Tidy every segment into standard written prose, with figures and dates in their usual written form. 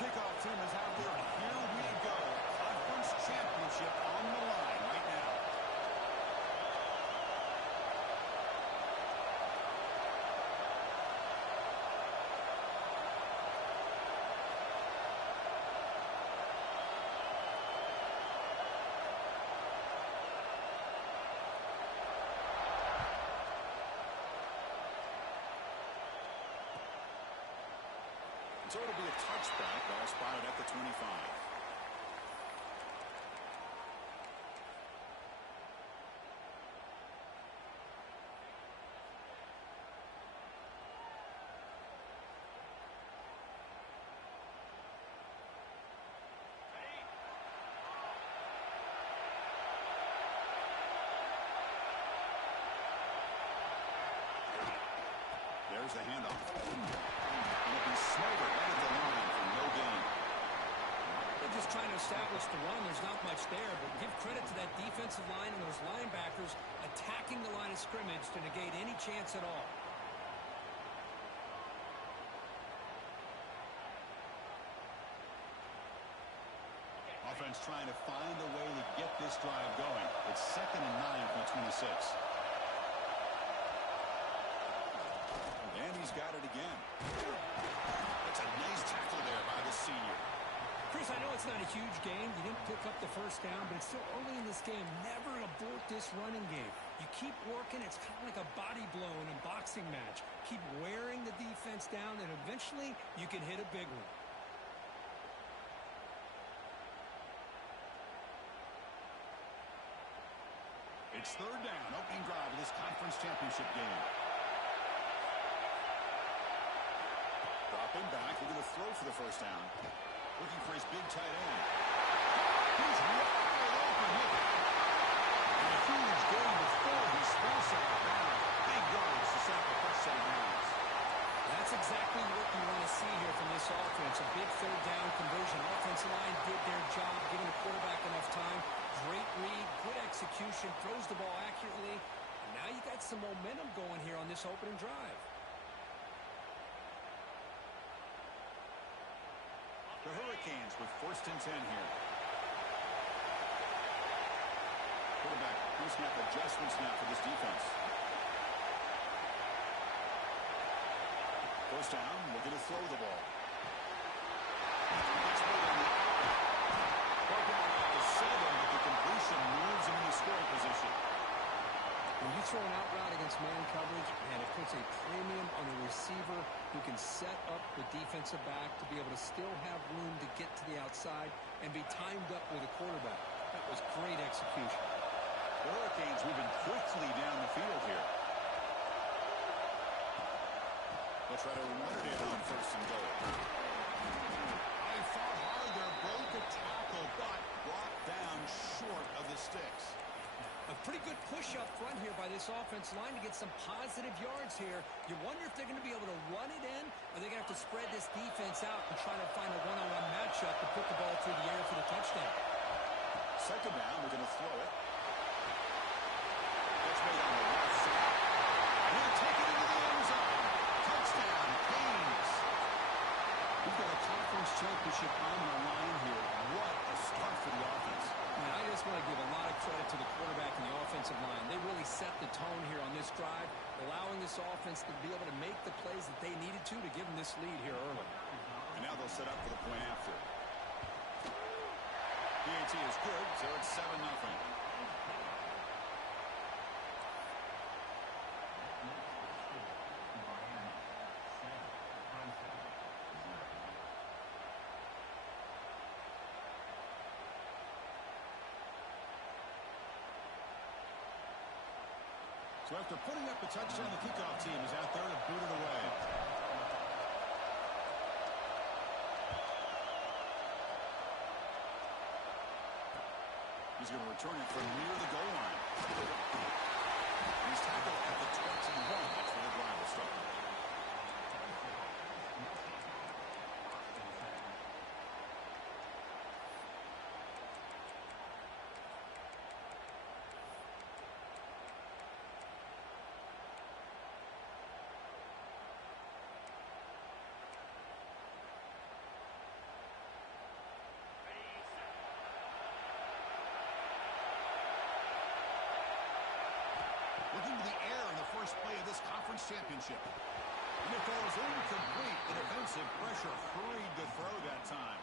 kickoff team is out there, and here we go. Conference championship on the line right now. So it'll be a touchback, ball spotted at the 25. There's the handoff. It'll be smothered right at the line for no gain. They're just trying to establish the run. There's not much there, but give credit to that defensive line and those linebackers attacking the line of scrimmage to negate any chance at all. Offense trying to find a way to get this drive going. It's 2nd and 9 from the 26. And he's got it again. That's a nice tackle there by the senior. Chris, I know it's not a huge game. You didn't pick up the first down, but it's still early in this game. Never abort this running game. You keep working. It's kind of like a body blow in a boxing match. Keep wearing the defense down, and eventually you can hit a big one. It's 3rd down, opening drive of this conference championship game. Dropping back, looking to throw for the first down. Looking for his big tight end. He's wide open here. And a huge gain before he spins out of bounds. Big yards to set up the first set of downs. That's exactly what you want to see here from this offense. A big 3rd down conversion. Offensive line did their job, giving the quarterback enough time. Great read, good execution, throws the ball accurately. And now you got some momentum going here on this opening drive. The Hurricanes with 1st and 10 here. Quarterback pre-snap adjustments now for this defense. 1st down, looking to throw the ball. That's more than down at the 7, but the completion moves him into scoring position. When you throw an out route against man coverage, and it puts a premium on the receiver who can set up the defensive back to be able to still have room to get to the outside and be timed up with a quarterback. That was great execution. The Hurricanes moving quickly down the field here. They'll try to run it in on 1st and goal. I fought hard there, broke a tackle, but brought down short of the sticks. A pretty good push up front here by this offense line to get some positive yards here. You wonder if they're going to be able to run it in, or they're going to have to spread this defense out and try to find a one-on-one matchup to put the ball through the air for the touchdown. 2nd down, we're going to throw it. That's made on the left side. He'll take it into the end zone. Touchdown, Canes. We've got a conference championship on the line here. What a start for the offense. And I just want to give a lot of credit to the quarterback and the offensive line. They really set the tone here on this drive, allowing this offense to be able to make the plays that they needed to give them this lead here early. And now they'll set up for the point after. PAT is good, so it's 7-0. So after putting up the touchdown, the kickoff team is out there to boot it away. He's going to return it from near the goal line. He's tackled at the 21. That's where the drive will start. taken to the air in the first play of this conference championship. And it falls incomplete. The defensive pressure hurried to throw that time.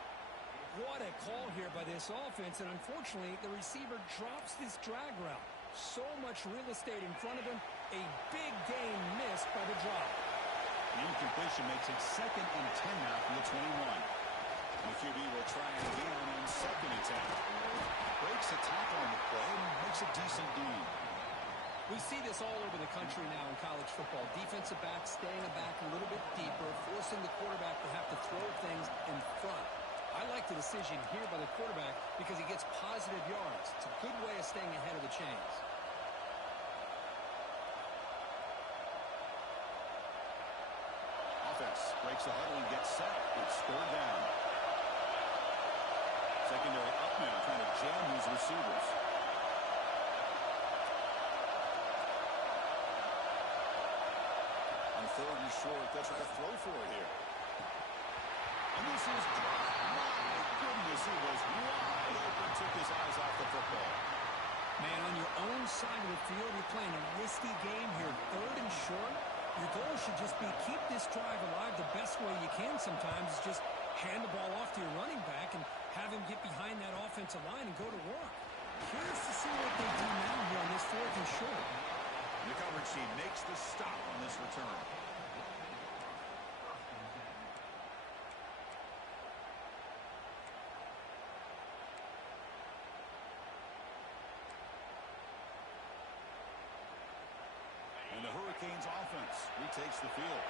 What a call here by this offense, and unfortunately, the receiver drops this drag route. So much real estate in front of him, a big gain missed by the drop. The incompletion makes it 2nd and 10 now from the 21. The QB will try it again on 2nd and 10. Breaks a tackle on the play and makes a decent gain. We see this all over the country now in college football. Defensive backs staying back a little bit deeper, forcing the quarterback to have to throw things in front. I like the decision here by the quarterback because he gets positive yards. It's a good way of staying ahead of the chains. Offense breaks the huddle and gets set. It's 3rd down. Secondary up now, trying to jam these receivers. On 3rd and short, they'll try to throw for it here. And this is dropped. My goodness, he was wide open, took his eyes off the football. Man, on your own side of the field, you're playing a risky game here. 3rd and short. Your goal should just be keep this drive alive the best way you can sometimes is just hand the ball off to your running back and have him get behind that offensive line and go to work. Curious to see what they do now here on this 4th and short. The coverage team makes the stop on this return. And the Hurricanes offense retakes the field.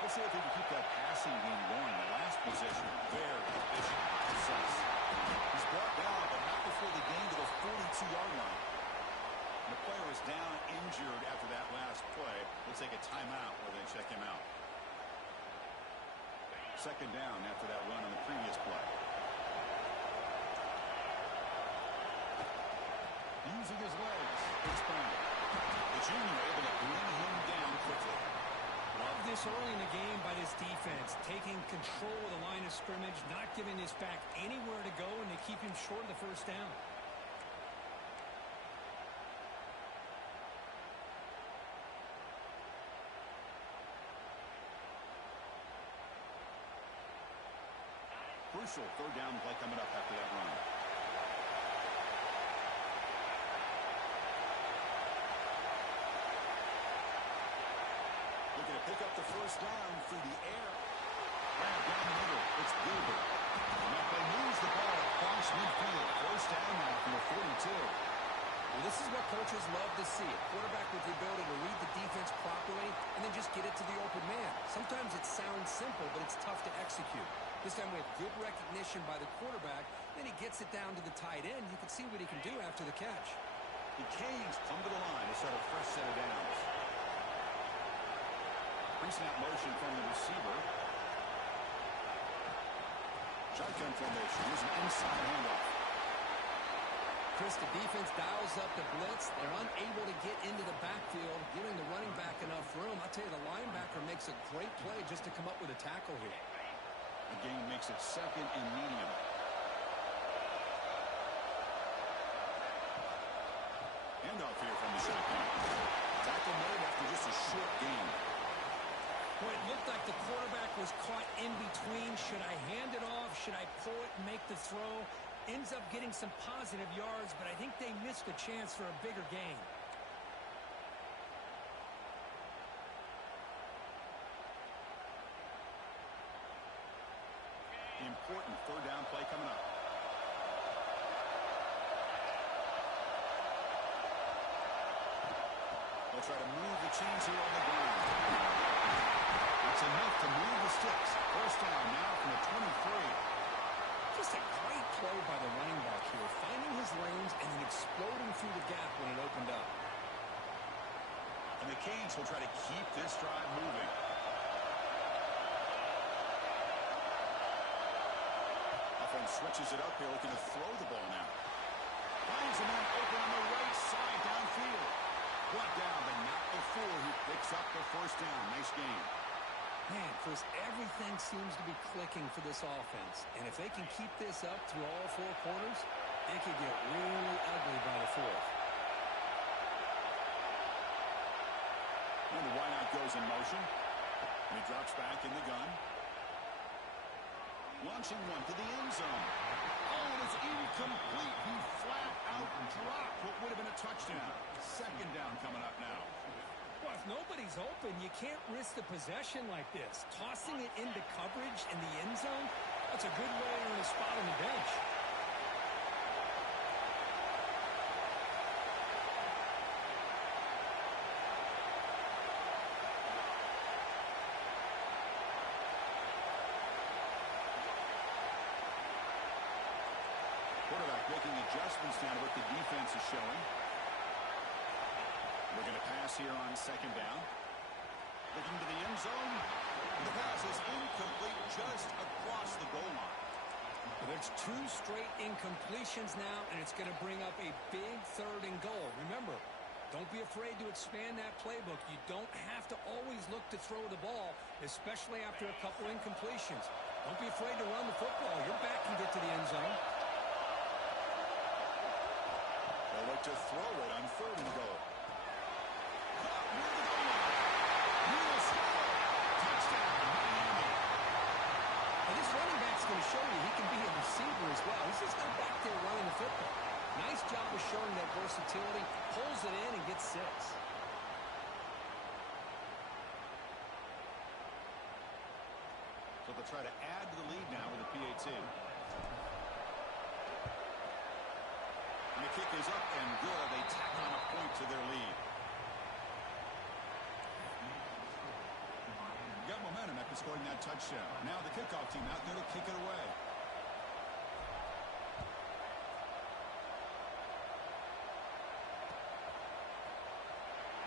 Let's see if they can keep that passing game going. The last possession, very efficient and precise. He's brought down, but not before the gain to the 42-yard line. The player is down injured after that last play. We'll take a timeout where they check him out. 2nd down after that run on the previous play. Using his legs, it's Brown. The junior able to bring him down quickly. Love this early in the game by this defense, taking control of the line of scrimmage, not giving this back anywhere to go, and they keep him short of the 1st down. Crucial 3rd down play coming up after that run. Looking to pick up the 1st down through the air. Right down the middle, it's Gilbert. And that play moves the ball across midfield. 1st down now from the 42. Well, this is what coaches love to see. A quarterback with the ability to read the defense properly and then just get it to the open man. Sometimes it sounds simple, but it's tough to execute. This time we have good recognition by the quarterback. Then he gets it down to the tight end. You can see what he can do after the catch. The Canes come to the line to set a fresh set of downs. Pre-snap motion from the receiver. Shotgun formation. Here's an inside handoff. Chris, the defense dials up the blitz. They're unable to get into the backfield, giving the running back enough room. I'll tell you, the linebacker makes a great play just to come up with a tackle here. The gain makes it 2nd and medium. Handoff here from the shotgun. Tackle made after just a short gain. Well, it looked like the quarterback was caught in between. Should I hand it off? Should I pull it and make the throw? Ends up getting some positive yards, but I think they missed a chance for a bigger gain. Important 3rd down play coming up. They'll try to move the chains here on the ground. It's enough to move the sticks. 1st down now from the 23. Just a great play by the running back here, finding his lanes and then exploding through the gap when it opened up. And the Canes will try to keep this drive moving. Offense switches it up here, looking to throw the ball now. Finds a man open on the right side downfield. Brought down, but not before he picks up the 1st down. Nice game. Man, Chris, everything seems to be clicking for this offense. And if they can keep this up through all 4 quarters, it could get really ugly by the 4th. And the wideout goes in motion. And he drops back in the gun. Launching one to the end zone. Oh, and it's incomplete. He flat out dropped what would have been a touchdown. Second down coming up now. Well, if nobody's open, you can't risk the possession like this. Tossing it into coverage in the end zone, that's a good way to earn a spot on the bench. Quarterback making adjustments now to what the defense is showing. We're going to pass here on second down. Looking to the end zone. The pass is incomplete just across the goal line. Well, there's 2 straight incompletions now, and it's going to bring up a big 3rd and goal. Remember, don't be afraid to expand that playbook. You don't have to always look to throw the ball, especially after a couple incompletions. Don't be afraid to run the football. Your back can get to the end zone. They'll look to throw it on 3rd and goal. This running back's going to show you he can be a receiver as well. He's just not back there running the football. Nice job of showing that versatility. Pulls it in and gets 6. So they'll try to add to the lead now with a PAT. And the kick is up and good. They tack on a point to their lead. Got momentum after scoring that touchdown. Now the kickoff team out there to kick it away.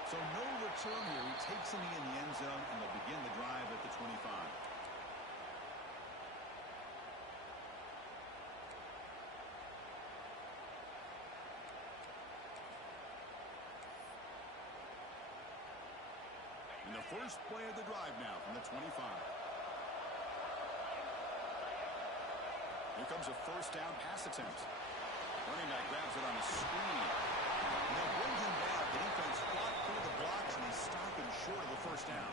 So no return here. He takes him in the end zone, and they'll begin the drive at the 25. And the first play of the drive now from the 25. Here comes a first down pass attempt. Running back grabs it on a screen. And they'll bring him back. The defense fought through the blocks, and he's stopping short of the first down.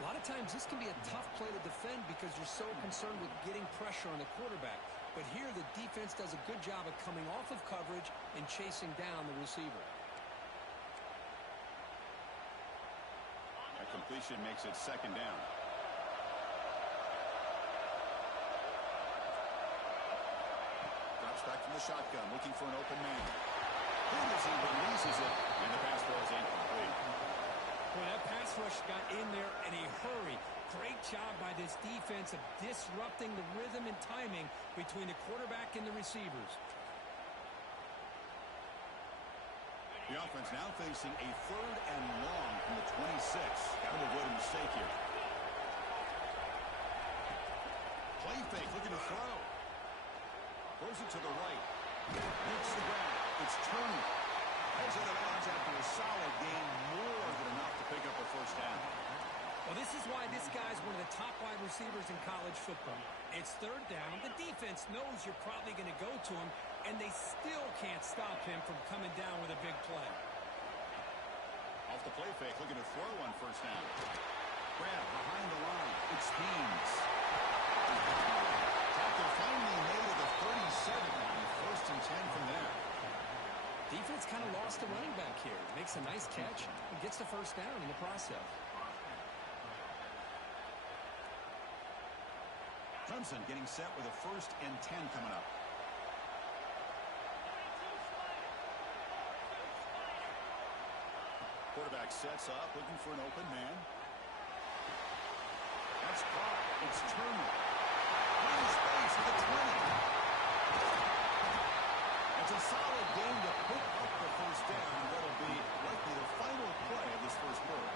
A lot of times this can be a tough play to defend because you're so concerned with getting pressure on the quarterback. But here the defense does a good job of coming off of coverage and chasing down the receiver. That completion makes it second down. Drops back from the shotgun, looking for an open man. And as he releases it, and the pass ball is incomplete. Well, that pass rush got in there in a hurry. Great job by this defense of disrupting the rhythm and timing between the quarterback and the receivers. The offense now facing a 3rd and long from the 26. Got to avoid a mistake here. Play fake, looking to throw. Throws it to the right. Hits the ground. It's Turner. Heads out of bounds after a solid game. More than enough to pick up a first down. Well, this is why this guy's one of the top wide receivers in college football. It's 3rd down. The defense knows you're probably going to go to him, and they still can't stop him from coming down with a big play. Off the play fake, looking to throw on first down. Grab behind the line. It's Haynes. Tackle finally made at the 37 line. 1st and 10 from there. Defense kind of lost the running back here. Makes a nice catch and gets the first down in the process. Clemson getting set with a 1st and 10 coming up. Quarterback sets up, looking for an open man. That's caught. It's Turner. In space at the 20. It's a solid game to pick up the first down. That'll be likely the final play of this first quarter.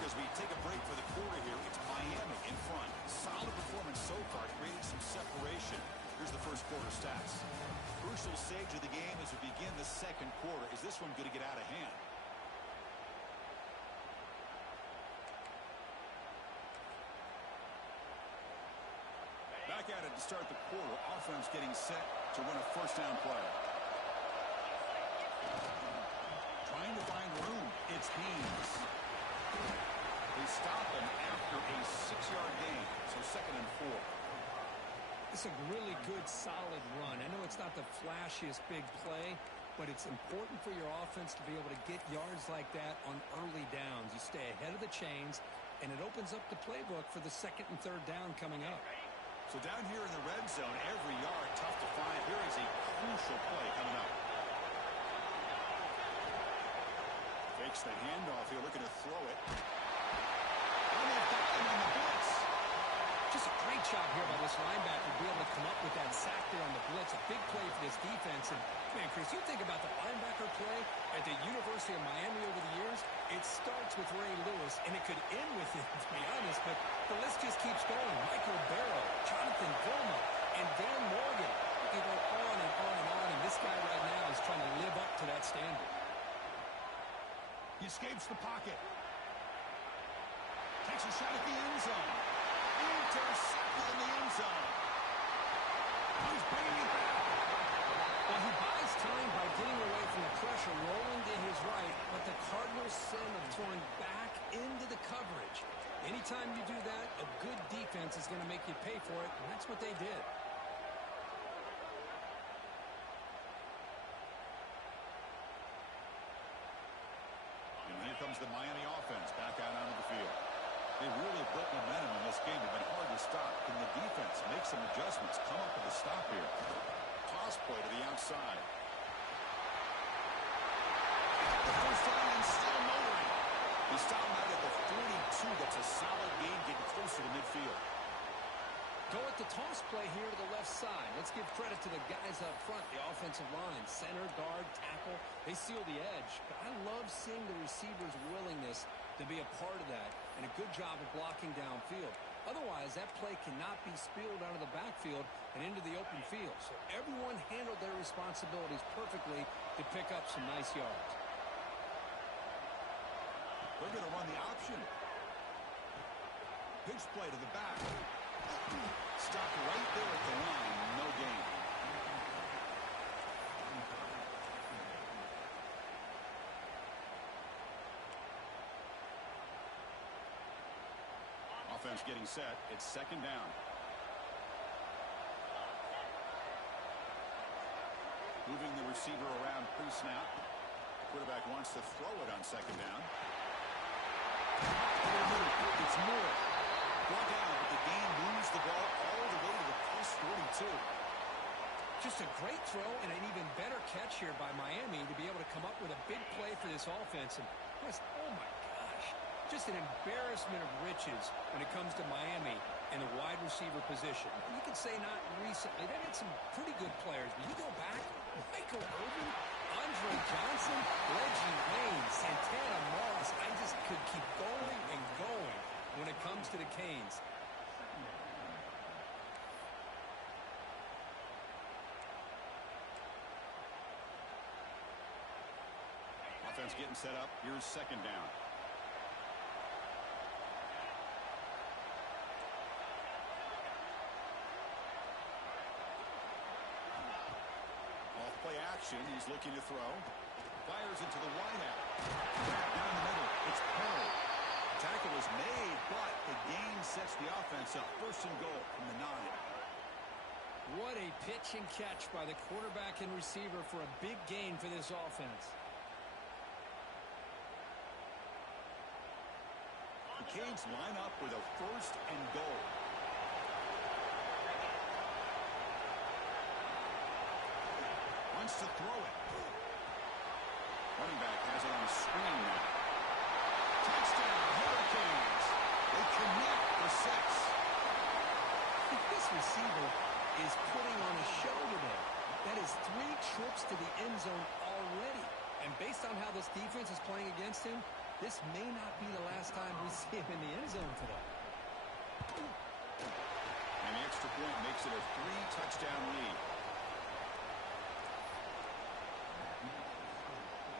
As we take a break for the quarter here, it's Miami in front. Solid performance so far, creating some separation. Here's the first quarter stats. Crucial stage of the game as we begin the second quarter. Is this one going to get out of hand? at it to start the quarter. Offense getting set to run a first down play. Trying to find room. It's Haynes. They stop him after a 6-yard gain. So 2nd and 4. It's a really good, solid run. I know it's not the flashiest big play, but it's important for your offense to be able to get yards like that on early downs. You stay ahead of the chains, and it opens up the playbook for the 2nd and 3rd down coming up. So down here in the red zone, every yard tough to find. Here is a crucial play coming up. Fakes the handoff here, looking to throw it. And they've got him on the blitz. Just a great job here by this linebacker to be able to come up with that sack there on the blitz. A big play for this defense. And, man, Chris, you think about the linebacker play at the University of Miami over the years, it starts with Ray Lewis, and it could end with him, to be honest, but the list just keeps going. Michael Barrow, Jonathan Vilma, and Dan Morgan. They go on and on and on, and this guy right now is trying to live up to that standard. He escapes the pocket. Takes a shot at the end zone. Intercepted in the end zone. He's bringing it back. Well, he buys time by getting away from the pressure, rolling to his right, but the Cardinals' sin of throwing back into the coverage. Anytime you do that, a good defense is going to make you pay for it, and that's what they did. And here comes the Miami offense back out onto the field. They really built momentum in this game. It's been hard to stop. Can the defense make some adjustments? Come up with a stop here. Toss play to the outside. The first down and still motoring. He stopped him out at the 42. That's a solid gain, getting closer to midfield. Go at the toss play here to the left side. Let's give credit to the guys up front, the offensive line. Center, guard, tackle, they seal the edge. But I love seeing the receiver's willingness to be a part of that, and a good job of blocking downfield. Otherwise, that play cannot be spilled out of the backfield and into the open field. So everyone handled their responsibilities perfectly to pick up some nice yards. They're going to run the option. Pitch play to the back. Stopped right there at the line. No gain. Offense getting set. It's 2nd down. Moving the receiver around pre-snap. Quarterback wants to throw it on 2nd down. It's Moore. Brought down, but the game moves the ball all the way to the plus 42. Just a great throw and an even better catch here by Miami to be able to come up with a big play for this offense. And just, oh my gosh, just an embarrassment of riches when it comes to Miami and the wide receiver position. You could say not recently. They had some pretty good players, but you go back, Michael Irvin, Andre Johnson, Reggie Wayne, Santana Moss. I just could keep going and going when it comes to the Canes. Offense getting set up. Here's 2nd down. Off play action. He's looking to throw. Fires into the wideout. Down the middle. It's Perry. Tackle is made, but the gain sets the offense up. 1st and goal from the 9. What a pitch and catch by the quarterback and receiver for a big gain for this offense. The Canes line up with a 1st and goal. Wants to throw it. Running back has it on the screen now. Touchdown, Hurricanes. They connect for 6. This receiver is putting on a show today. That is 3 trips to the end zone already. And based on how this defense is playing against him, this may not be the last time we see him in the end zone today. And the extra point makes it a 3-touchdown lead.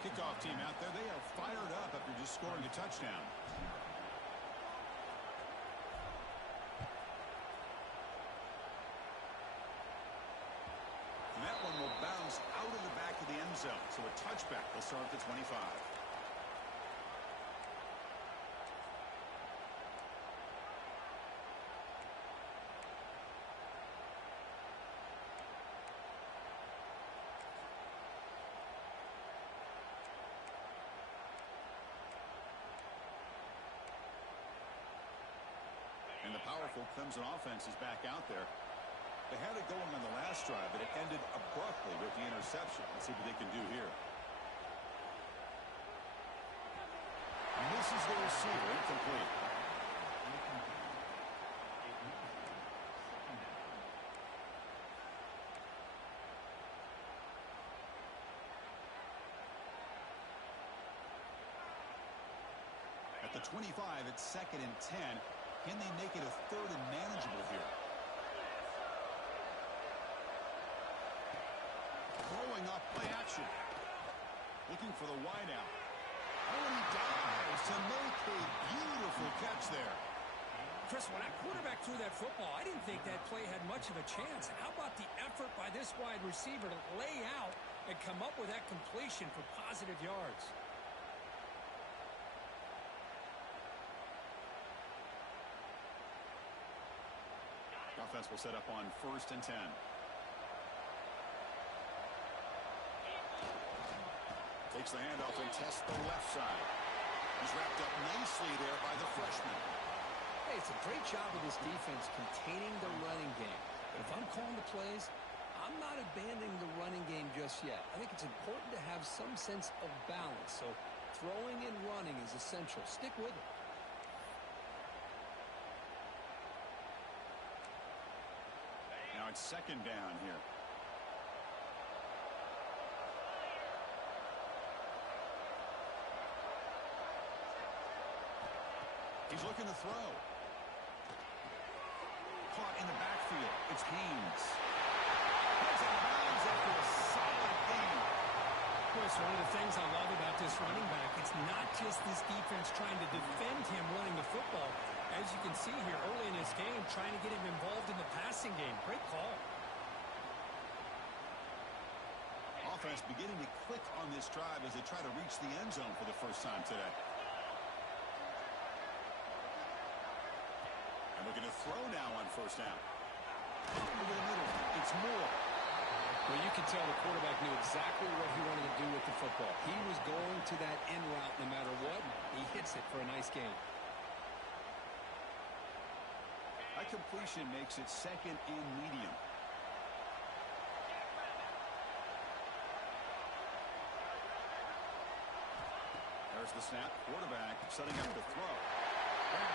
Kickoff team out there, they are fired up after just scoring a touchdown. touchback. They'll start at the 25. And the powerful Clemson offense is back out there. They had it going on the last drive, but it ended abruptly with the interception. Let's see what they can do here. And this is the receiver, incomplete. At the 25, it's 2nd and 10. Can they make it a 3rd and manageable here? Throwing up play action. Looking for the wideout. Oh, and he dives to make a beautiful catch there. Chris, when that quarterback threw that football, I didn't think that play had much of a chance. How about the effort by this wide receiver to lay out and come up with that completion for positive yards? Offense will set up on 1st and 10. Takes the handoff and tests the left side. He's wrapped up nicely there by the freshman. Hey, it's a great job of this defense containing the running game. But if I'm calling the plays, I'm not abandoning the running game just yet. I think it's important to have some sense of balance. So throwing and running is essential. Stick with it. Now it's 2nd down here. He's looking to throw. Caught in the backfield. It's Haynes. He's out of bounds after a solid game. Chris, one of the things I love about this running back, it's not just this defense trying to defend him running the football. As you can see here early in this game, trying to get him involved in the passing game. Great call. Offense beginning to click on this drive as they try to reach the end zone for the first time today. And looking to throw now on 1st down. Over the middle. It's Moore. Well, you can tell the quarterback knew exactly what he wanted to do with the football. He was going to that end route no matter what. He hits it for a nice gain. That completion makes it 2nd and medium. There's the snap. Quarterback setting up to throw.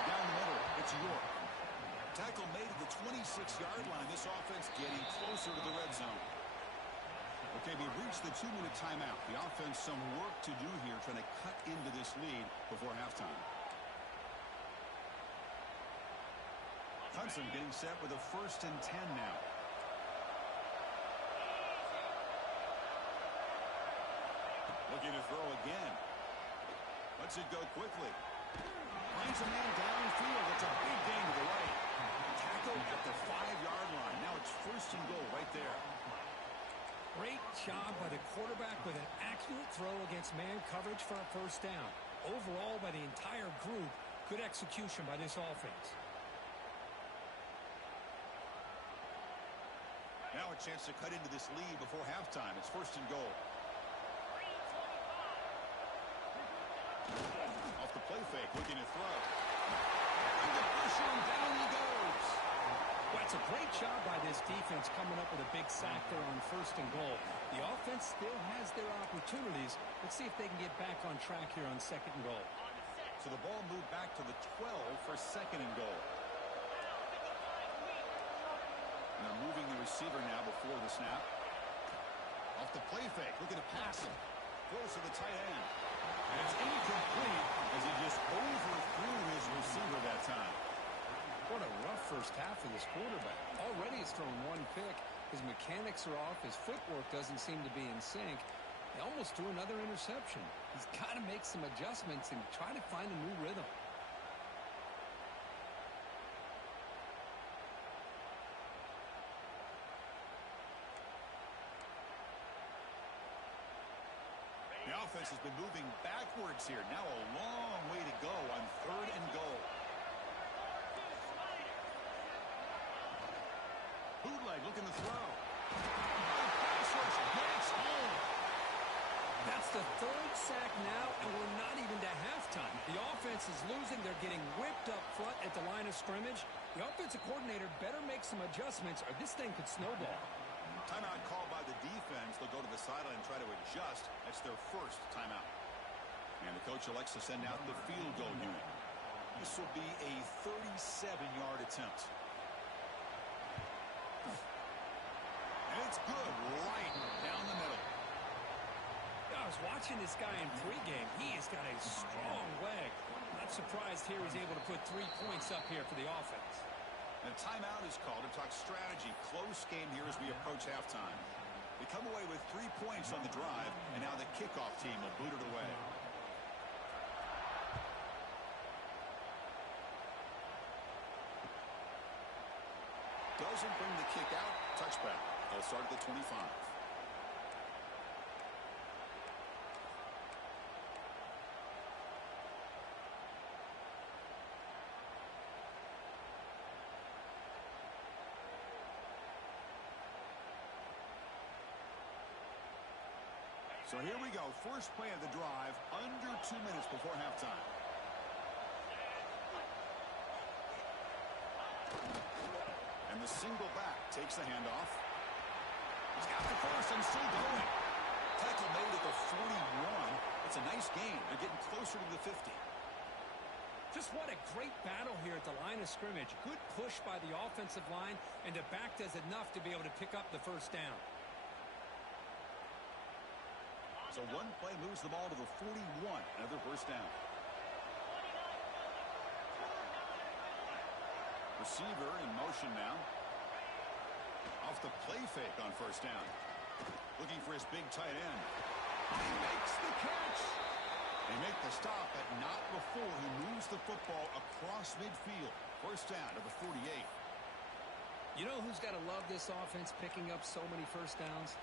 Down the middle. It's York. Tackle made at the 26-yard line. This offense getting closer to the red zone. Okay, we've reached the 2-minute timeout. The offense some work to do here, trying to cut into this lead before halftime. Hudson getting set with a 1st and 10 now. Looking to throw again. Lets it go quickly. Finds a man downfield. It's a big gain to the right. Tackle at the 5-yard line. Now it's 1st and goal right there. Great job by the quarterback with an accurate throw against man coverage for a 1st down. Overall, by the entire group, good execution by this offense. Now a chance to cut into this lead before halftime. It's 1st and goal. Off the play fake, looking to throw. Under pressure, and down he goes. Well, it's a great job by this defense coming up with a big sack there on 1st and goal. The offense still has their opportunities. Let's see if they can get back on track here on 2nd and goal. So the ball moved back to the 12 for 2nd and goal. And they're moving the receiver now before the snap. Off the play fake, looking to pass him. Throws to the tight end. And it's incomplete as he just overthrew his receiver that time. What a rough 1st half for this quarterback. Already he's thrown 1 pick. His mechanics are off. His footwork doesn't seem to be in sync. He almost threw another interception. He's got to make some adjustments and try to find a new rhythm. offense has been moving backwards here. Now a long way to go on 3rd and goal. Bootleg looking to throw. Pass rush gets home. That's the 3rd sack now, and we're not even to halftime. The offense is losing. They're getting whipped up front at the line of scrimmage. The offensive coordinator better make some adjustments, or this thing could snowball. Timeout called by the defense. They'll go to the sideline and try to adjust. That's their first timeout. And the coach elects to send out the field goal unit. This will be a 37-yard attempt. And it's good right down the middle. I was watching this guy in pregame. He has got a strong leg. Not surprised here he's able to put 3 points up here for the offense. And a timeout is called to talk strategy. Close game here as we approach halftime. They come away with 3 points on the drive, and now the kickoff team will boot it away. Doesn't bring the kick out. Touchback. They'll start at the 25. So here we go. First play of the drive, under 2 minutes before halftime. And the single back takes the handoff. He's got the first and still going. Tackle made at the 41. It's a nice gain. They're getting closer to the 50. Just what a great battle here at the line of scrimmage. Good push by the offensive line, and the back does enough to be able to pick up the first down. So one play moves the ball to the 41. Another first down. Receiver in motion now. Off the play fake on first down. Looking for his big tight end. He makes the catch. They make the stop, but not before he moves the football across midfield. First down to the 48. You know who's got to love this offense picking up so many first downs?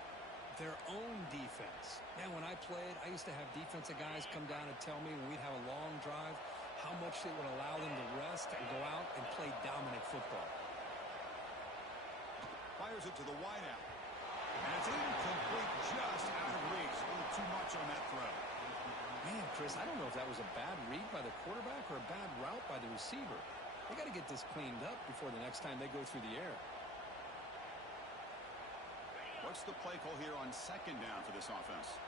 Their own defense. Man, when I played, I used to have defensive guys come down and tell me when we'd have a long drive how much it would allow them to rest and go out and play dominant football. Fires it to the wideout. And it's incomplete, just out of reach. A little too much on that throw. Man, Chris, I don't know if that was a bad read by the quarterback or a bad route by the receiver. They got to get this cleaned up before the next time they go through the air. What's the play call here on second down for this offense?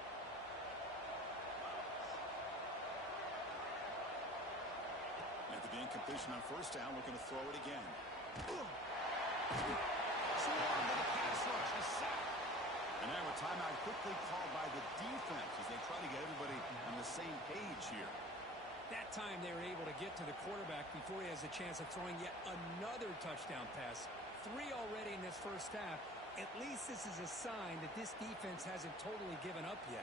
After the incompletion on first down, looking to throw it again. Swarmed with a pass rush, a sack. And now a timeout quickly called by the defense as they try to get everybody on the same page here. That time they were able to get to the quarterback before he has a chance of throwing yet another touchdown pass. 3 already in this first half. At least this is a sign that this defense hasn't totally given up yet.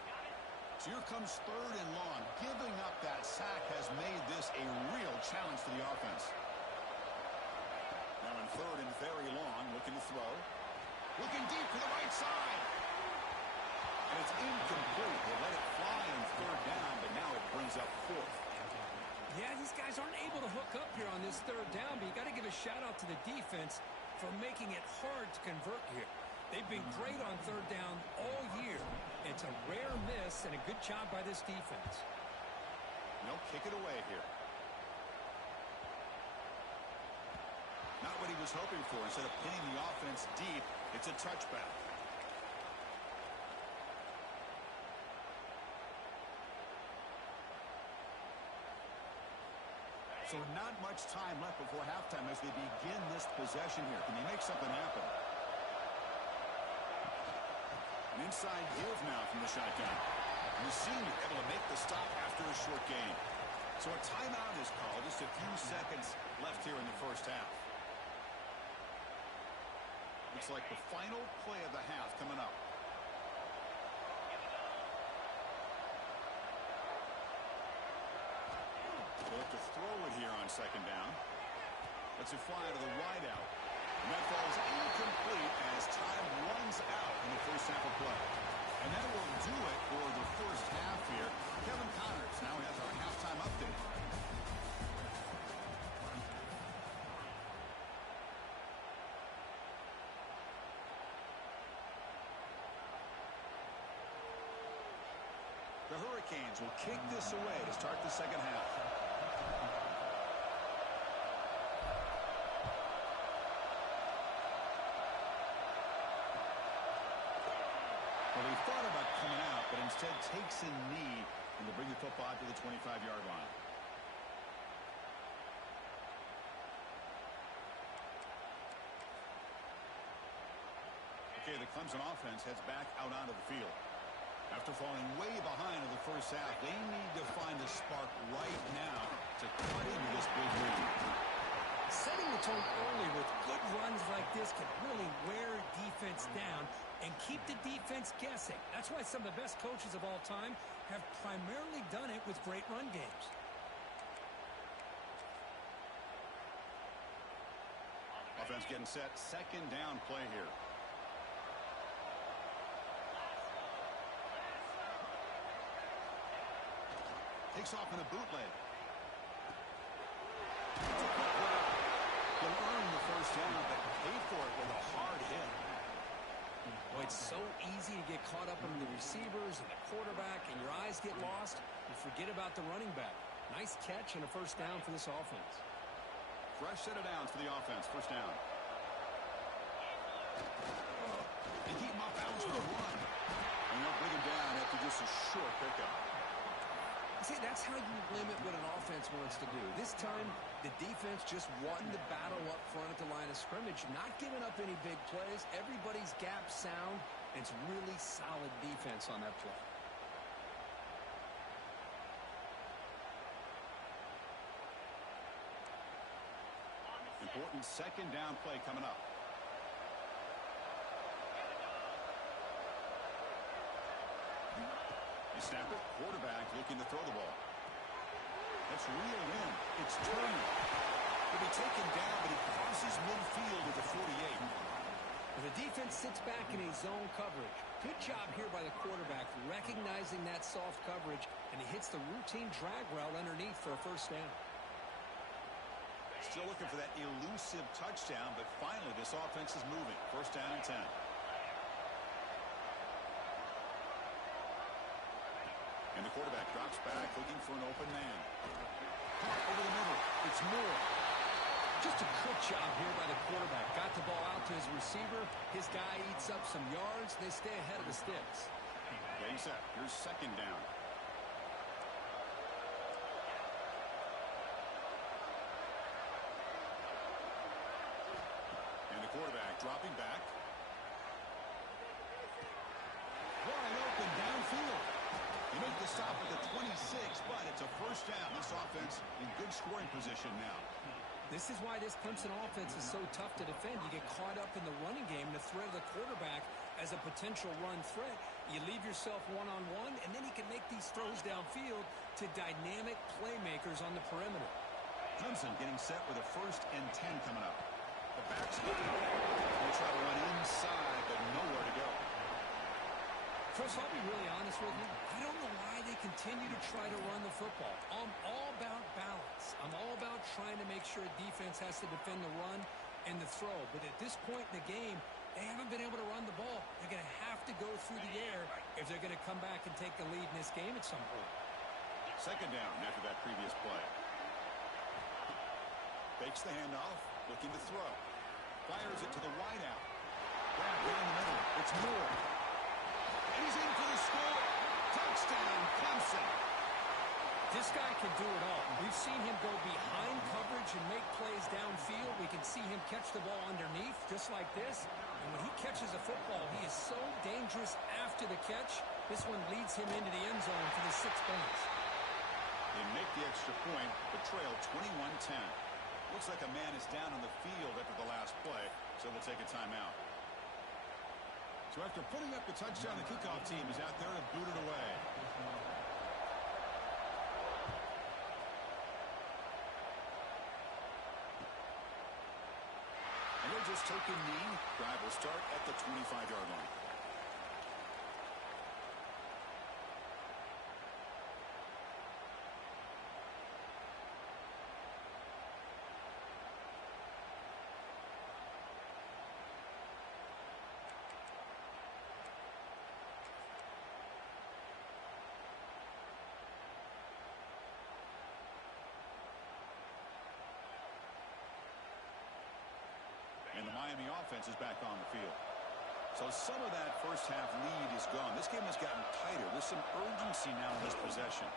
So here comes third and long. Giving up that sack has made this a real challenge for the offense. Now in third and very long, looking to throw. Looking deep to the right side. And it's incomplete. They let it fly on third down, but now it brings up fourth. Yeah, these guys aren't able to hook up here on this third down, but you got to give a shout out to the defense for making it hard to convert here. They've been great on third down all year. It's a rare miss and a good job by this defense. No, kick it away here. Not what he was hoping for. Instead of pinning the offense deep, it's a touchback. So not much time left before halftime as they begin this possession here. Can they make something happen? An inside give now from the shotgun. And the senior able to make the stop after a short gain. So a timeout is called. Just a few seconds left here in the first half. Looks like the final play of the half coming up. They'll have to throw it here on second down. Let's it fly to the wideout. And that falls incomplete as time runs out in the first half of play. And that will do it for the first half here. Kevin Connors now has our halftime update. The Hurricanes will kick this away to start the second half. Well, he thought about coming out, but instead takes a knee and to bring the football to the 25-yard line. Okay, the Clemson offense heads back out onto the field. After falling way behind in the first half, they need to find a spark right now to cut into this big lead. Setting the tone early with good runs like this can really wear defense down and keep the defense guessing. That's why some of the best coaches of all time have primarily done it with great run games. Offense getting set. Second down play here. Takes off in a bootleg. He'll earn the first down, but paid for it with a hard hit. Boy, it's so easy to get caught up in the receivers and the quarterback, and your eyes get lost. You forget about the running back. Nice catch and a first down for this offense. Fresh set of downs for the offense. First down. And keep him off balance for the run. And they'll bring him down after just a short pickup. See, that's how you limit what an offense wants to do. This time, the defense just won the battle up front at the line of scrimmage, not giving up any big plays. Everybody's gap sound. It's really solid defense on that play. Important second down play coming up. Snap it. Quarterback looking to throw the ball. That's reeled in. It's Turner. He'll be taken down, but he crosses midfield at the 48. Well, the defense sits back in a zone coverage. Good job here by the quarterback, recognizing that soft coverage, and he hits the routine drag route underneath for a first down. Still looking for that elusive touchdown, but finally this offense is moving. First down and 10. And the quarterback drops back, looking for an open man. Over the middle. It's Moore. Just a good job here by the quarterback. Got the ball out to his receiver. His guy eats up some yards. They stay ahead of the sticks. Getting set. Here's second down. And the quarterback dropping back. Wide open downfield. They make the stop at the 26, but it's a first down. This offense in good scoring position now. This is why this Clemson offense is so tough to defend. You get caught up in the running game and the threat of the quarterback as a potential run threat. You leave yourself one-on-one, and then he can make these throws downfield to dynamic playmakers on the perimeter. Clemson getting set with a first and 10 coming up. The back's up. They try to run inside, but nowhere to go. Chris, I'll be really honest with you. I don't know why they continue to try to run the football. I'm all about balance. I'm all about trying to make sure a defense has to defend the run and the throw. But at this point in the game, they haven't been able to run the ball. They're going to have to go through the air if they're going to come back and take the lead in this game at some point. Second down after that previous play. Fakes the handoff, looking to throw. Fires it to the wideout. Grab down the middle. It's Moore. And he's in for the score. Touchdown, Clemson. This guy can do it all. We've seen him go behind coverage and make plays downfield. We can see him catch the ball underneath just like this. And when he catches a football, he is so dangerous after the catch. This one leads him into the end zone for the 6 points. They make the extra point, but trail 21-10. Looks like a man is down on the field after the last play, so they'll take a timeout. So after putting up the touchdown, the kickoff team is out there to boot it away. And they'll just take a knee. Drive will start at the 25-yard line. the Miami offense is back on the field. So some of that first half lead is gone. This game has gotten tighter. There's some urgency now in this possession.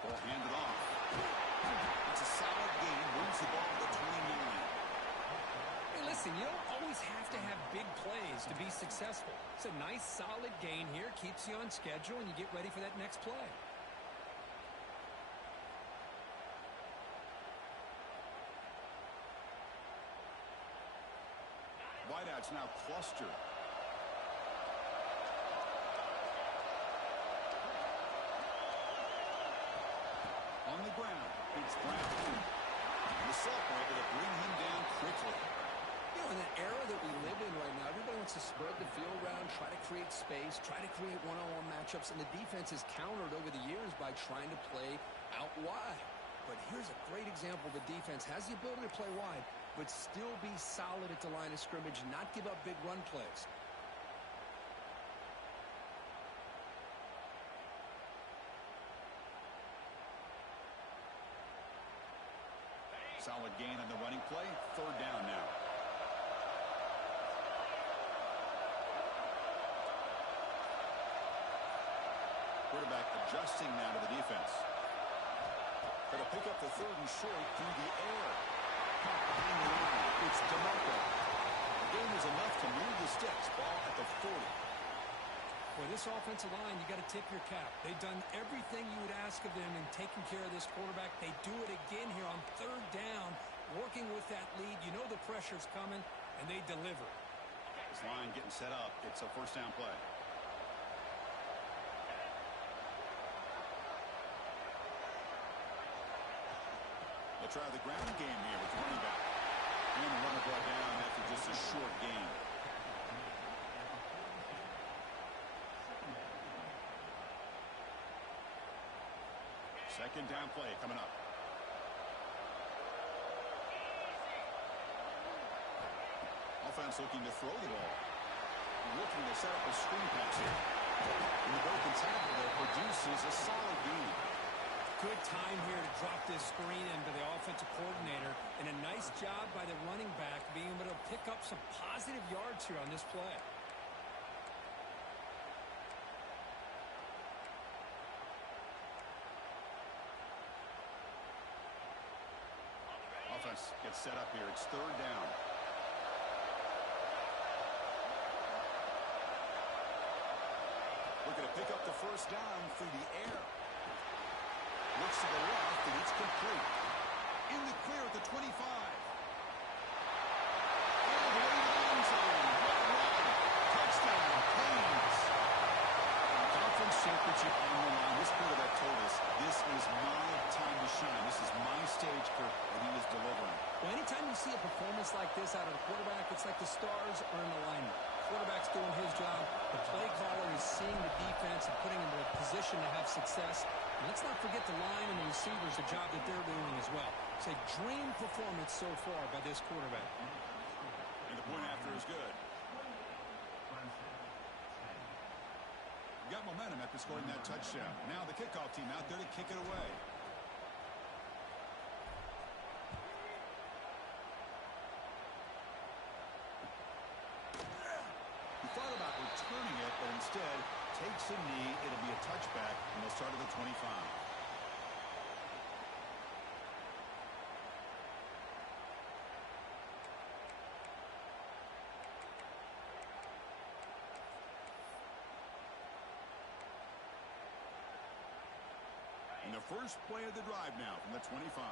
Ball handed off. It's a solid game. Moves the ball to the 29. Hey, listen, you don't always have to have big plays to be successful. It's a nice, solid gain here. Keeps you on schedule, and you get ready for that next play. Wideouts now cluster. On the ground, it's Brown. And the sophomore able to bring him down quickly. You know, in the era that we live in right now, everybody wants to spread the field around, try to create space, try to create one-on-one matchups, and the defense has countered over the years by trying to play out wide. But here's a great example. The defense has the ability to play wide, but still be solid at the line of scrimmage, not give up big run plays. Solid gain on the running play. Third down now. Quarterback adjusting now to the defense. Going to pick up the third and short through the air. Caught behind the line. It's DeMarco. The game is enough to move the sticks. Ball at the 40. Boy, this offensive line, you got to tip your cap. They've done everything you would ask of them in taking care of this quarterback. They do it again here on third down, working with that lead. You know the pressure's coming, and they deliver. This line getting set up. It's a first down play. They'll try the ground game here with the running back. And the runner brought down after just a short gain. Second down play coming up. Offense looking to throw the ball. Looking to set up a screen pass here. And the broken tackle there produces a solid gain. Good time here to drop this screen into the offensive coordinator. And a nice job by the running back being able to pick up some positive yards here on this play. Offense gets set up here. It's third down. Looking to pick up the first down through the air. Looks to the left, and it's complete. In the clear at the 25. And late end zone. Well run. Touchdown, Canes. Conference championship on the line. This quarterback told us, this is my time to shine. This is my stage, Kirk, and he is delivering. Well, anytime you see a performance like this out of the quarterback, it's like the stars are in alignment. Quarterback's doing his job. The play caller is seeing the defense and putting him in a position to have success. And let's not forget the line and the receivers, the job that they're doing as well. It's a dream performance so far by this quarterback. And the point after is good. Got momentum after scoring that touchdown. Now the kickoff team out there to kick it away. He thought about returning it, but instead takes a knee. It'll be a touchback, and they'll start at the 25. And the first play of the drive now from the 25.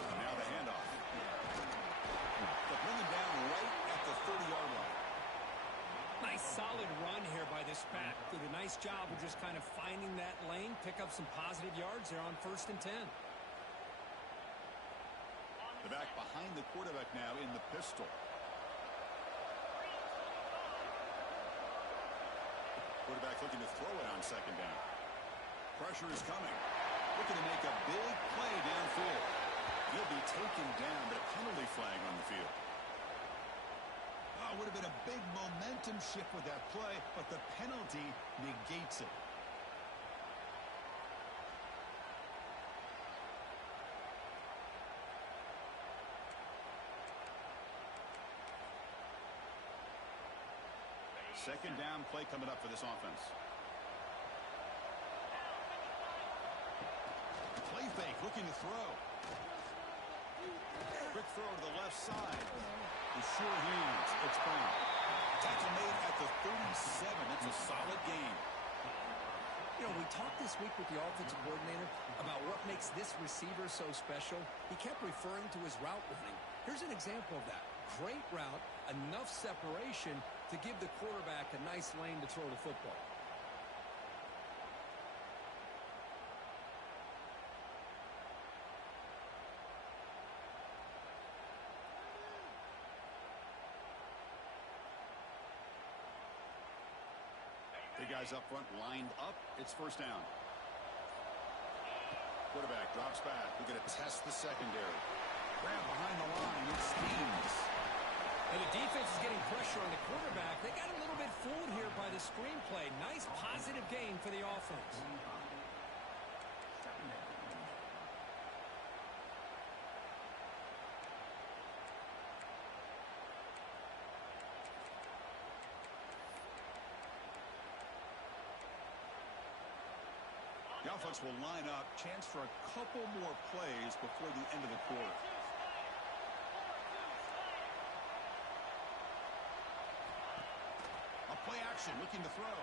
And now the handoff. They'll bring him down right at the 30-yard line. Nice solid run here by this back. Did a nice job of just kind of finding that lane, pick up some positive yards there on 1st and 10. The back behind the quarterback now in the pistol. Quarterback looking to throw it on second down. Pressure is coming. Looking to make a big play downfield. He'll be taken down, but a penalty flag on the field. Oh, would have been a big momentum shift with that play, but the penalty negates it. Second down play coming up for this offense. Play fake, looking to throw. Quick throw to the left side. The sure hands. It's Brown. Tackle made at the 37. It's a solid game. You know, we talked this week with the offensive coordinator about what makes this receiver so special. He kept referring to his route running. Here's an example of that. Great route, enough separation to give the quarterback a nice lane to throw the football. The guys up front lined up. It's first down. Quarterback drops back. We're going to test the secondary. Grab behind the line. It's Haynes. And the defense is getting pressure on the quarterback. They got a little bit fooled here by the screenplay. Nice positive gain for the offense. The offense will line up. Chance for a couple more plays before the end of the quarter. A play action, looking to throw.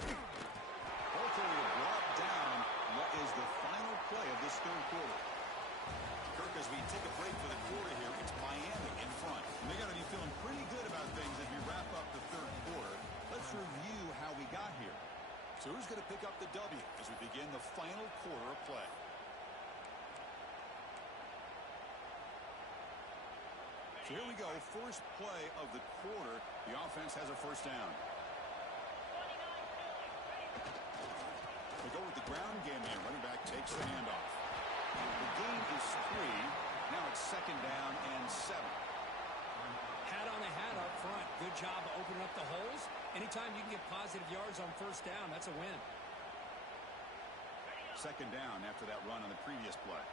Hopefully brought down what is the final play of this third quarter. Kirk, as we take a break for the quarter here, it's Miami in front. And they got to be feeling pretty good about things as we wrap up the third quarter. Let's review how we got here. So who's going to pick up the W as we begin the final quarter of play? So here we go. First play of the quarter. The offense has a first down. They go with the ground game here. Running back takes the handoff. The gain is 3. Now it's second down and 7. Hat on the hat up front. Good job of opening up the holes. Anytime you can get positive yards on first down, that's a win. Second down after that run on the previous play.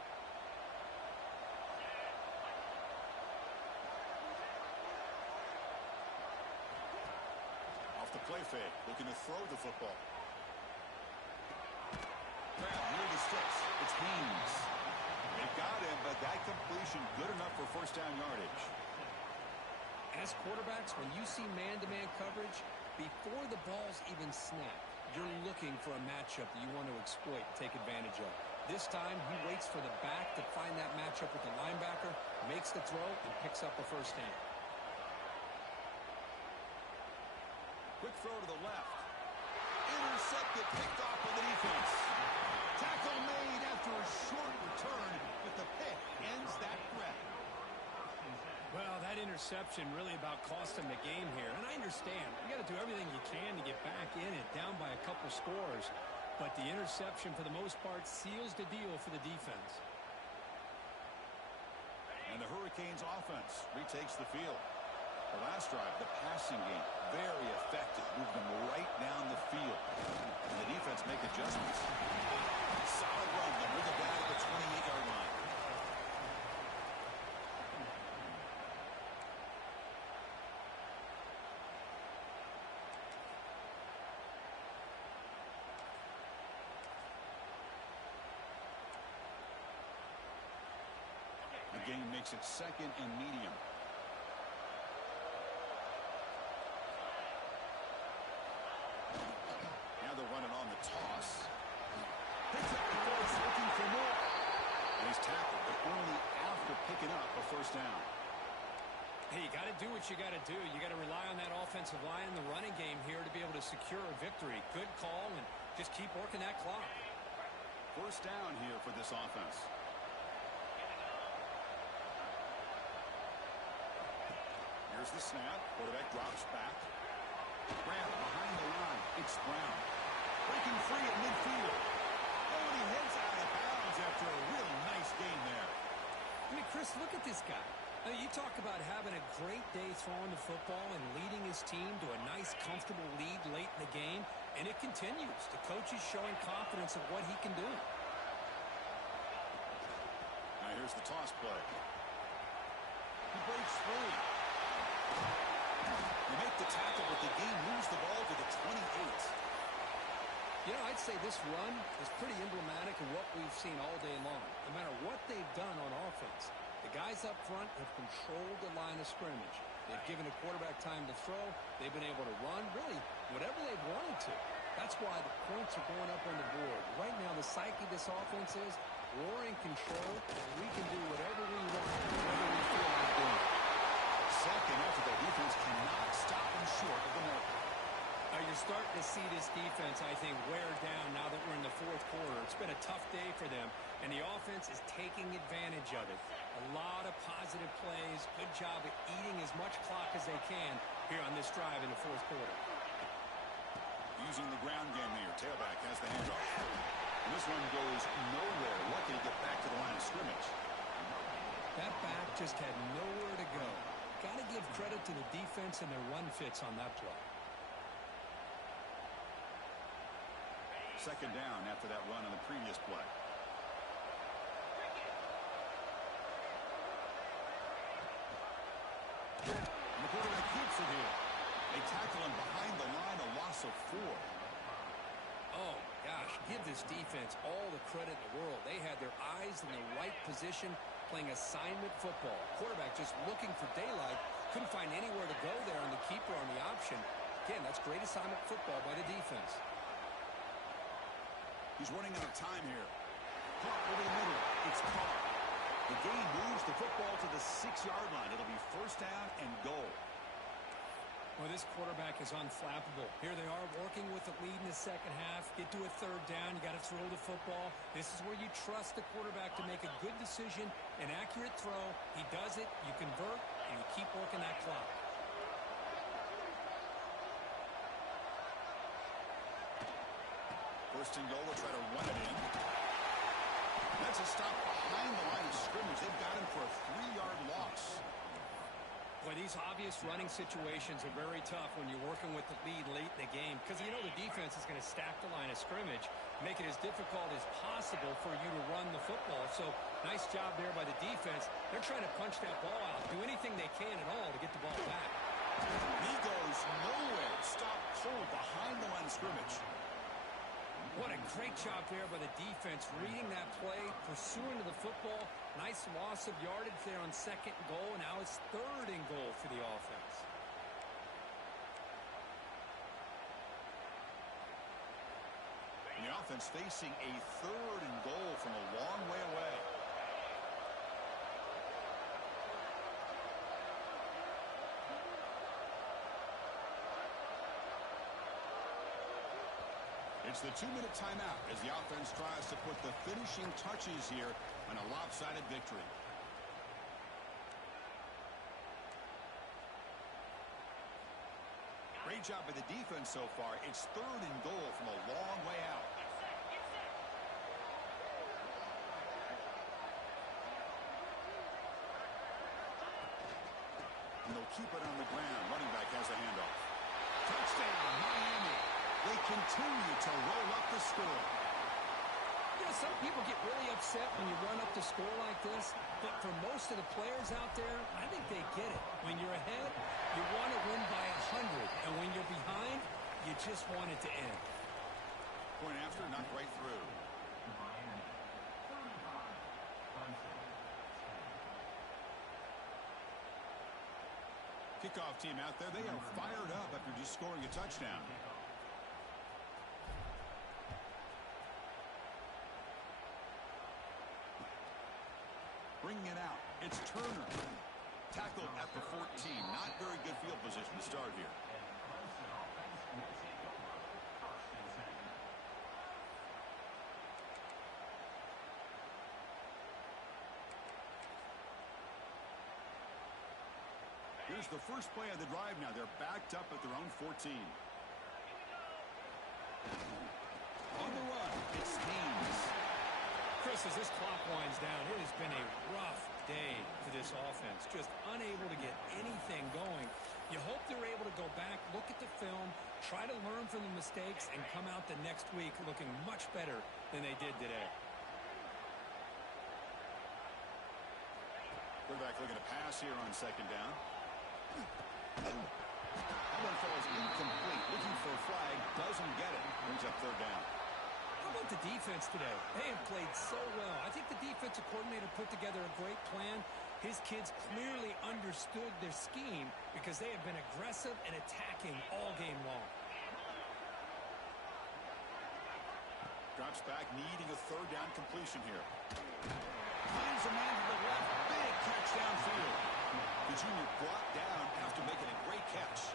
Off the play fake, looking to throw the football. Grab near the sticks. It's Haynes. They got him, but that completion good enough for first down yardage. As quarterbacks, when you see man-to-man coverage, before the balls even snap, you're looking for a matchup that you want to exploit, take advantage of. This time, he waits for the back to find that matchup with the linebacker, makes the throw, and picks up the first down. Quick throw to the left. Intercepted, picked off by the defense. Tackle made after a short return, but the pick ends that threat. Well, that interception really about cost him the game here. And I understand. You got to do everything you can to get back in it, down by a couple scores. But the interception, for the most part, seals the deal for the defense. And the Hurricanes offense retakes the field. The last drive, the passing game, very effective. Moved them right down the field. And the defense make adjustments. Solid run. They bring it back at the 28-yard line. The game makes it second and medium. Now they're running on the toss. Picks up the force, looking for more. And he's tackled, but only after picking up a first down. Hey, you got to do what you got to do. You got to rely on that offensive line in the running game here to be able to secure a victory. Good call, and just keep working that clock. First down here for this offense. Here's the snap. Quarterback drops back. Grab behind the line. It's Brown. Breaking free at midfield. Oh, and he heads out of bounds after a really nice game there. I mean, Chris, look at this guy. You talk about having a great day throwing the football and leading his team to a nice, comfortable lead late in the game, and it continues. The coach is showing confidence of what he can do. Now here's the toss play. He breaks free. They make the tackle, but the game moves the ball to the 28. You know, I'd say this run is pretty emblematic of what we've seen all day long. No matter what they've done on offense, the guys up front have controlled the line of scrimmage. They've given the quarterback time to throw. They've been able to run, really, whatever they've wanted to. That's why the points are going up on the board. Right now, the psyche of this offense is we're in control. We can do whatever we want, whatever we feel like doing. Second effort, the defense cannot stop them short of the mark. You're starting to see this defense, I think, wear down now that we're in the fourth quarter. It's been a tough day for them, and the offense is taking advantage of it. A lot of positive plays. Good job at eating as much clock as they can here on this drive in the fourth quarter. Using the ground game here. Tailback has the handoff. And this one goes nowhere. Lucky to get back to the line of scrimmage. That back just had nowhere to go. Got to give credit to the defense and their run fits on that play. Second down after that run on the previous play. And the quarterback keeps it here. They tackle him behind the line, a loss of 4. Oh, gosh, give this defense all the credit in the world. They had their eyes in the right position playing assignment football. Quarterback just looking for daylight. Couldn't find anywhere to go there on the keeper on the option. Again, that's great assignment football by the defense. He's running out of time here. Caught over the middle. It's Carr. The game moves the football to the 6-yard line. It'll be first down and goal. Well, this quarterback is unflappable. Here they are working with the lead in the second half. Get to a third down. You got to throw the football. This is where you trust the quarterback to make a good decision, an accurate throw. He does it. You convert, and you keep working that clock. First and goal, we'll try to run it in. That's a stop behind the line of scrimmage. They've got him for a 3-yard loss. Boy, these obvious running situations are very tough when you're working with the lead late in the game because you know the defense is going to stack the line of scrimmage, make it as difficult as possible for you to run the football. So nice job there by the defense. They're trying to punch that ball out, do anything they can at all to get the ball back. He goes nowhere. Stop cold behind the line of scrimmage. What a great job there by the defense, reading that play, pursuing to the football. Nice loss of yardage there on second and goal. Now it's third and goal for the offense. And the offense facing a third and goal from a long way away. It's the 2-minute timeout as the offense tries to put the finishing touches here on a lopsided victory. Great job by the defense so far. It's third and goal from a long way out. And they'll keep it on the ground. Running back has the handoff. Touchdown, Miami. They continue to roll up the score. You know, some people get really upset when you run up the score like this, but for most of the players out there, I think they get it. When you're ahead, you want to win by 100, and when you're behind, you just want it to end. Point after, knocked right through. Kickoff team out there, they are fired up after just scoring a touchdown. Bringing it out, it's Turner. Tackled at the 14. Not very good field position to start here. Here's the first play of the drive now. They're backed up at their own 14. On the run, it's Haynes. Chris, as this clock winds down, it has been a rough day for this offense. Just unable to get anything going. You hope they're able to go back, look at the film, try to learn from the mistakes, and come out the next week looking much better than they did today. Quarterback looking to pass here on second down. That one falls incomplete. Looking for a flag. Doesn't get it. Brings up third down. How about the defense today? They have played so well. I think the defensive coordinator put together a great plan. His kids clearly understood their scheme because they have been aggressive and attacking all game long. Drops back, needing a third down completion here. Finds a man to the left. Big catch downfield. The junior brought down after making a great catch.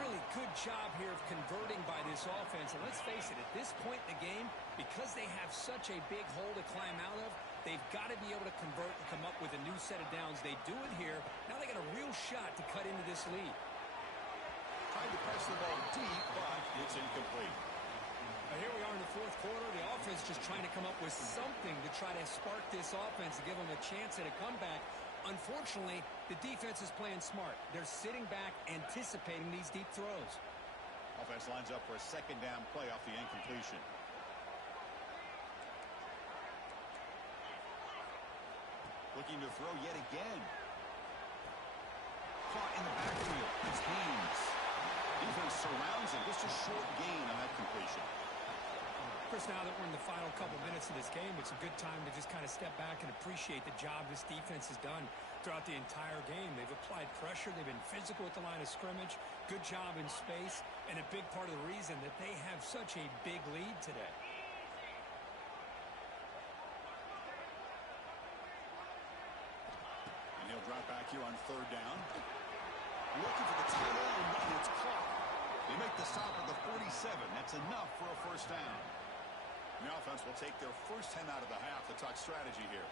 Really good job here of converting by this offense. And let's face it, at this point in the game, because they have such a big hole to climb out of, they've got to be able to convert and come up with a new set of downs. They do it here. Now they got a real shot to cut into this lead. Trying to press the ball deep, but it's incomplete. Here we are in the fourth quarter. The offense just trying to come up with something to try to spark this offense to give them a chance at a comeback. Unfortunately, the defense is playing smart. They're sitting back, anticipating these deep throws. Offense lines up for a second down play off the incompletion. Looking to throw yet again. Caught in the backfield. It's Haynes. Defense surrounds him. Just a short gain on that completion. Chris, now that we're in the final couple minutes of this game, it's a good time to just kind of step back and appreciate the job this defense has done throughout the entire game. They've applied pressure. They've been physical at the line of scrimmage. Good job in space, and a big part of the reason that they have such a big lead today. And he'll drop back here on third down. Looking for the tight end, and it's caught. They make the stop at the 47. That's enough for a first down. The offense will take their first 10 out of the half to talk strategy here.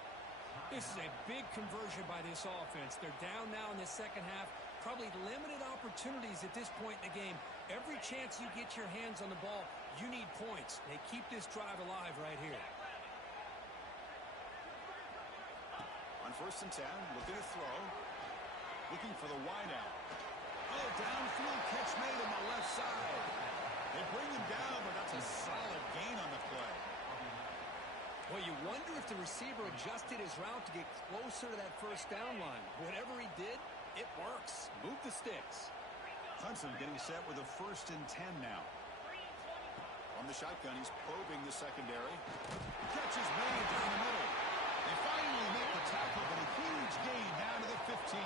This is a big conversion by this offense. They're down now in the second half. Probably limited opportunities at this point in the game. Every chance you get your hands on the ball, you need points. They keep this drive alive right here. On first and 10, looking to throw. Looking for the wideout. Oh, downfield catch made on the left side. They bring him down, but that's a solid gain on the play. Well, you wonder if the receiver adjusted his route to get closer to that first down line. Whatever he did, it works. Move the sticks. Clemson getting set with a first and 10 now. On the shotgun, he's probing the secondary. Catch is made down the middle. They finally make the tackle, but a huge gain down to the 15.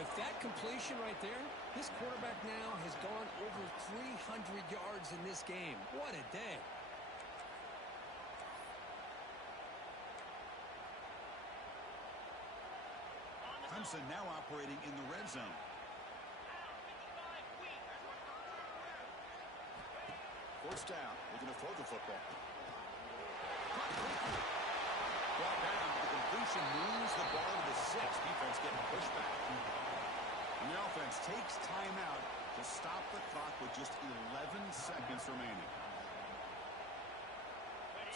With that completion right there, this quarterback now has gone over 300 yards in this game. What a day. Clemson now operating in the red zone. Fourth down, looking to throw the football. Brought down, the completion moves the ball to the 6. Defense getting pushed back. And the offense takes timeout to stop the clock with just 11 seconds remaining.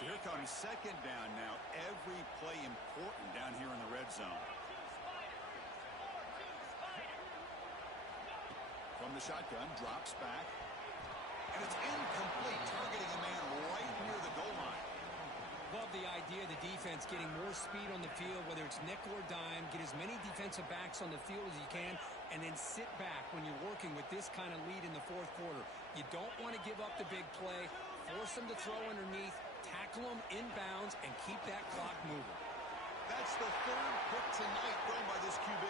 So here comes second down now. Every play important down here in the red zone. From the shotgun, drops back. And it's incomplete, targeting a man right near the goal line. Love the idea of the defense getting more speed on the field, whether it's nickel or dime, get as many defensive backs on the field as you can, and then sit back when you're working with this kind of lead in the fourth quarter. You don't want to give up the big play, force them to throw underneath, tackle them inbounds, and keep that clock moving. That's the third pick tonight thrown by this QB.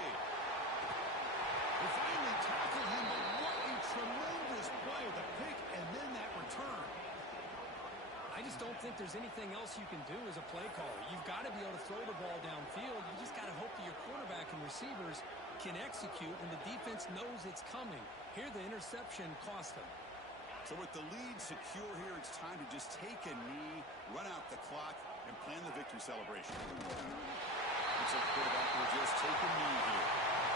They finally tackle him, but what a tremendous play. The pick and then that return. I just don't think there's anything else you can do as a play caller. You've got to be able to throw the ball downfield. You just got to hope that your quarterback and receivers can execute, and the defense knows it's coming. Here, the interception cost them. So with the lead secure here, it's time to just take a knee, run out the clock, and plan the victory celebration. Looks like the quarterback will just take a knee here.